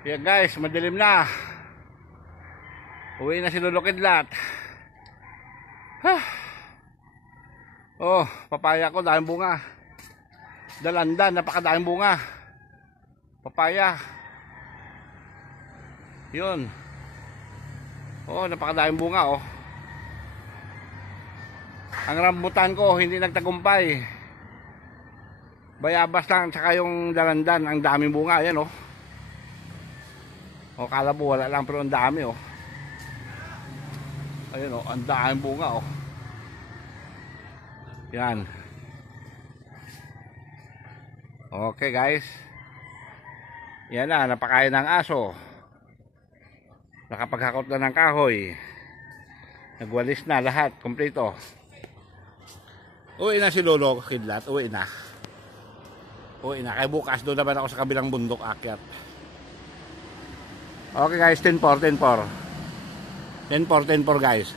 Yan guys, madilim na. Uwi na si Lolo Kidlat. Oh, papaya ko, daming bunga. Dalandan, napakadaming bunga. Papaya. Yun. Oh, napakadaming bunga oh. Ang rambutan ko hindi nagtagumpay. Bayabas lang, tsaka yung dalandan, ang daming bunga, ayan oh. O kala po wala lang, pero ang dami oh. Ayun oh, ang daming bunga oh. Yan. Okay guys. Yan na, napakain ng aso. Nakapaghakot na ng kahoy. Nagwalis na lahat, kompleto. Uwi na si Lolo Kidlat, uwi na. Uwi na, kaya bukas doon naman ako sa kabilang bundok akyat. Okay guys, 10-4 guys.